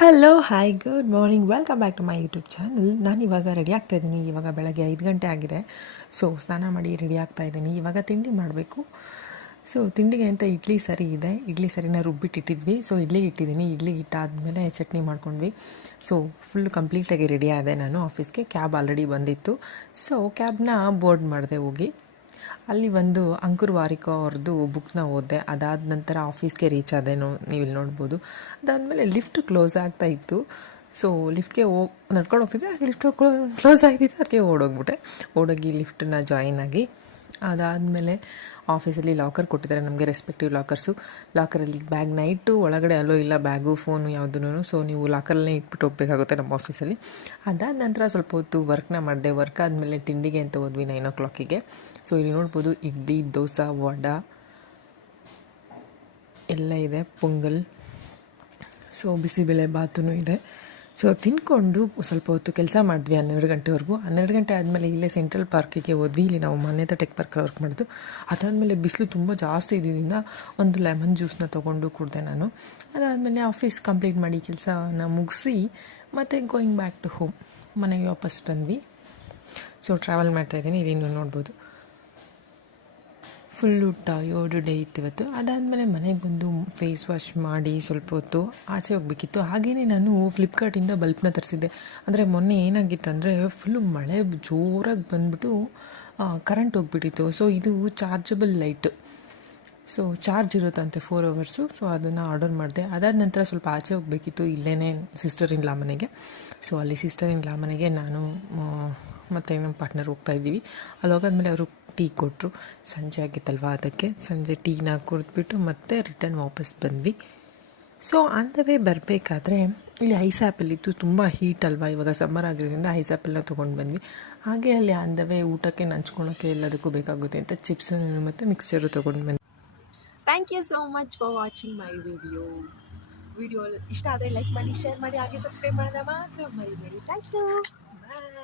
Hello hi good morning welcome back to my YouTube channel. ನಾನು ಇವಾಗ ready ಆಗ್ತಾಯಿದ್ದೀನಿ. ಇವಾಗ ಬೆಳಗ್ಗೆ 5 ಗಂಟೆ ಆಗಿದೆ. ಸೊ ಸ್ನಾನ ಮಾಡಿ ರೆಡಿ ಆಗ್ತಾಯಿದ್ದೀನಿ. ಇವಾಗ ತಿಂಡಿ ಮಾಡಬೇಕು. ಸೊ ತಿಂಡಿಗೆ ಅಂತ ಇಡ್ಲಿ ಸರಿ ಇದೆ. ಇಡ್ಲಿ ಸರಿನ ರುಬ್ಬಿಟ್ಟಿಟ್ಟಿದ್ವಿ. ಸೊ ಇಡ್ಲಿ ಇಟ್ಟಿದ್ದೀನಿ. ಇಡ್ಲಿ ಇಟ್ಟಾದಮೇಲೆ ಚಟ್ನಿ ಮಾಡ್ಕೊಂಡ್ವಿ. ಸೊ ಫುಲ್ ಕಂಪ್ಲೀಟಾಗಿ ರೆಡಿ ಆದೆ ನಾನು ಆಫೀಸ್ಗೆ. ಕ್ಯಾಬ್ ಆಲ್ರೆಡಿ ಬಂದಿತ್ತು. ಸೊ ಕ್ಯಾಬ್ನ ಬೋರ್ಡ್ ಮಾಡಿದೆ ಹೋಗಿ. ಅಲ್ಲಿ ಒಂದು ಅಂಕುರ್ ವಾರಿಕೋ ಅವ್ರದ್ದು ಬುಕ್ನ ಓದಿದೆ. ಅದಾದ ನಂತರ ಆಫೀಸ್ಗೆ ರೀಚ್ ಆದೇನು ನೀವು ಇಲ್ಲಿ ನೋಡ್ಬೋದು. ಅದಾದಮೇಲೆ ಲಿಫ್ಟ್ ಕ್ಲೋಸ್ ಆಗ್ತಾ ಇತ್ತು. ಸೊ ಲಿಫ್ಟ್ಗೆ ನಡ್ಕೊಂಡು ಹೋಗ್ತಿದ್ದೆ, ಲಿಫ್ಟ್ ಕ್ಲೋಸ್ ಆಗಿದ್ದು, ಅದಕ್ಕೆ ಓಡೋಗ್ಬಿಟ್ಟೆ. ಓಡೋಗಿ ಲಿಫ್ಟನ್ನ ಜಾಯಿನ್ ಆಗಿ ಅದಾದಮೇಲೆ ಆಫೀಸಲ್ಲಿ ಲಾಕರ್ ಕೊಟ್ಟಿದ್ದಾರೆ ನಮಗೆ, ರೆಸ್ಪೆಕ್ಟಿವ್ ಲಾಕರ್ಸು. ಲಾಕರಲ್ಲಿ ಬ್ಯಾಗ್ ನೈಟು ಒಳಗಡೆ ಅಲ್ಲೋ ಇಲ್ಲ ಬ್ಯಾಗು ಫೋನು ಯಾವುದೂ. ಸೊ ನೀವು ಲಾಕರಲ್ಲೇ ಇಟ್ಬಿಟ್ಟು ಹೋಗಬೇಕಾಗುತ್ತೆ ನಮ್ಮ ಆಫೀಸಲ್ಲಿ. ಅದಾದ ನಂತರ ಸ್ವಲ್ಪ ಹೊತ್ತು ವರ್ಕ್ನ ಮಾಡಿದೆ. ವರ್ಕ್ ಆದಮೇಲೆ ತಿಂಡಿಗೆ ಅಂತ ಹೋದ್ವಿ 9 o'clock. ಸೊ ಇಲ್ಲಿ ನೋಡ್ಬೋದು ಇಡ್ಲಿ, ದೋಸೆ, ವಡೆ ಎಲ್ಲ ಇದೆ, ಪೊಂಗಲ್, ಸೊ ಬಿಸಿಬೇಳೆ ಬಾತೂ ಇದೆ. ಸೊ ತಿಂದ್ಕೊಂಡು ಸ್ವಲ್ಪ ಹೊತ್ತು ಕೆಲಸ ಮಾಡಿದ್ವಿ 12 ಗಂಟೆವರೆಗೂ. 12 ಗಂಟೆ ಆದಮೇಲೆ ಇಲ್ಲೇ ಸೆಂಟ್ರಲ್ ಪಾರ್ಕಿಗೆ ಹೋದ್ವಿ. ಇಲ್ಲಿ ನಾವು ಮಾನ್ಯತಾ ಟೆಕ್ ಪಾರ್ಕ್ ವರ್ಕ್ ಮಾಡಿದ್ದು. ಅದಾದಮೇಲೆ ಬಿಸಿಲು ತುಂಬ ಜಾಸ್ತಿ ಇದ್ದಿದ್ದರಿಂದ ಒಂದು ಲೆಮನ್ ಜ್ಯೂಸನ್ನ ತೊಗೊಂಡು ಕುಡಿದೆ ನಾನು. ಅದಾದಮೇಲೆ ಆಫೀಸ್ ಕಂಪ್ಲೀಟ್ ಮಾಡಿ ಕೆಲಸನ ಮುಗಿಸಿ ಮತ್ತು ಗೋಯಿಂಗ್ ಬ್ಯಾಕ್ ಟು ಹೋಮ್, ಮನೆಗೆ ವಾಪಸ್ ಬಂದ್ವಿ. ಸೊ ಟ್ರಾವೆಲ್ ಮಾಡ್ತಾಯಿದ್ದೀನಿ, ಇಲ್ಲಿ ನೀವು ನೋಡ್ಬೋದು. ಫುಲ್ಲು ಟಯರ್ಡ್ ಡೇ ಇತ್ತು ಇವತ್ತು. ಅದಾದಮೇಲೆ ಮನೆಗೆ ಬಂದು ಫೇಸ್ ವಾಶ್ ಮಾಡಿ ಸ್ವಲ್ಪ ಹೊತ್ತು ಆಚೆ ಹೋಗಬೇಕಿತ್ತು. ಹಾಗೆಯೇ ನಾನು ಫ್ಲಿಪ್ಕಾರ್ಟಿಂದ ಬಲ್ಬ್ನ ತರಿಸಿದ್ದೆ. ಅಂದರೆ ಮೊನ್ನೆ ಏನಾಗಿತ್ತು ಅಂದರೆ ಫುಲ್ಲು ಮಳೆ ಜೋರಾಗಿ ಬಂದ್ಬಿಟ್ಟು ಕರೆಂಟ್ ಹೋಗ್ಬಿಟ್ಟಿತ್ತು. ಸೊ ಇದು ಚಾರ್ಜಬಲ್ ಲೈಟ್. ಸೊ ಚಾರ್ಜ್ ಇರುತ್ತಂತೆ 4 hours. ಸೊ ಅದನ್ನು ಆರ್ಡರ್ ಮಾಡಿದೆ. ಅದಾದ ನಂತರ ಸ್ವಲ್ಪ ಆಚೆ ಹೋಗಬೇಕಿತ್ತು, ಇಲ್ಲೇ ಸಿಸ್ಟರ್ ಇನ್ ಲಾ ಮನೆಗೆ. ಸೊ ಅಲ್ಲಿ ಸಿಸ್ಟರ್ ಇನ್ ಲಾ ಮನೆಗೆ ನಾನು ಮತ್ತು ನಮ್ಮ ಪಾರ್ಟ್ನರ್ ಹೋಗ್ತಾಯಿದ್ದೀವಿ. ಅಲ್ಲಿ ಹೋಗಾದ್ಮೇಲೆ ಅವರು ಟೀ ಕೊಟ್ಟರು. ಸಂಜೆ ಆಗಿತ್ತಲ್ವ, ಅದಕ್ಕೆ ಸಂಜೆ ಟೀನ ಕುಡಿದ್ಬಿಟ್ಟು ಮತ್ತೆ ರಿಟರ್ನ್ ವಾಪಸ್ ಬಂದ್ವಿ. ಸೊ ಆನ್ ದ ವೇ ಬರಬೇಕಾದ್ರೆ ಇಲ್ಲಿ ಐಸ್ ಆ್ಯಪಲ್ ಇತ್ತು. ತುಂಬ ಹೀಟ್ ಅಲ್ವಾ ಇವಾಗ, ಸಮ್ಮರ್ ಆಗಿರೋದ್ರಿಂದ ಐಸ್ ಆ್ಯಪಲ್ನ ತೊಗೊಂಡು ಬಂದ್ವಿ. ಹಾಗೆ ಅಲ್ಲಿ ಆನ್ ದ ವೇ ಊಟಕ್ಕೆ ನಂಚ್ಕೊಳೋಕ್ಕೆ ಎಲ್ಲದಕ್ಕೂ ಬೇಕಾಗುತ್ತೆ ಅಂತ ಚಿಪ್ಸು ಮತ್ತು ಮಿಕ್ಸ್ಚರು ತೊಗೊಂಡು ಬಂದ್ವಿ. Thank you so much for watching my video ಇಷ್ಟ ಆದರೆ ಲೈಕ್ ಮಾಡಿ, ಶೇರ್ ಮಾಡಿ, ಹಾಗೆ ಸಬ್ಸ್ಕ್ರೈಬ್ ಮಾಡೋಣ ಮಾತ್ರ ಮರಿಬೇಡಿ. Thank you, bye.